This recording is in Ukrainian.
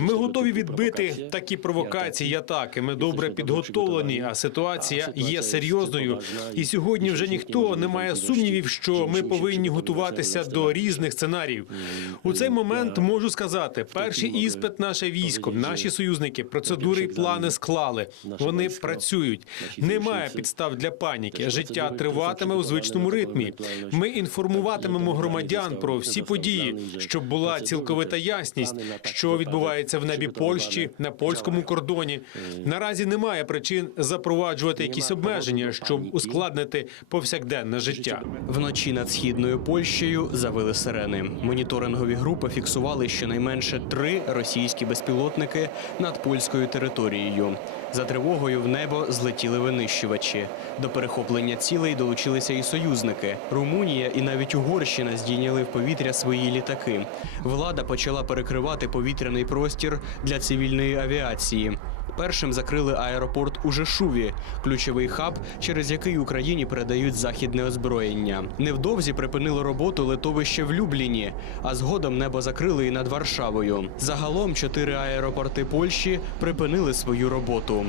Ми готові відбити такі провокації, і атаки. Ми добре підготовлені. А ситуація є серйозною. І сьогодні вже ніхто не має сумнівів, що ми повинні готуватися до різних сценаріїв. У цей момент можу сказати: перший іспит наше військо, наші союзники, процедури і плани склали. Вони працюють. Немає підстав для паніки. Життя триватиме у звичному ритмі. Ми інформуватимемо громадян про всі події, щоб була цілковита ясність, що відбувається в небі Польщі на польському кордоні. Наразі немає причин запроваджувати якісь обмеження, щоб ускладнити повсякденне життя. Вночі над східною Польщею завили сирени. Моніторингові групи фіксували щонайменше три російські безпілотники над польською територією. За тривогою в небо злетіли винищувачі. До перехоплення цілей долучилися і союзники. Румунія і навіть Угорщина здійняли в повітря свої літаки. Влада почала перекривати повітряний простір для цивільної авіації. Першим закрили аеропорт у Жешуві, ключовий хаб, через який Україні передають західне озброєння. Невдовзі припинило роботу литовище в Любліні, а згодом небо закрили і над Варшавою. Загалом чотири аеропорти Польщі припинили свою роботу.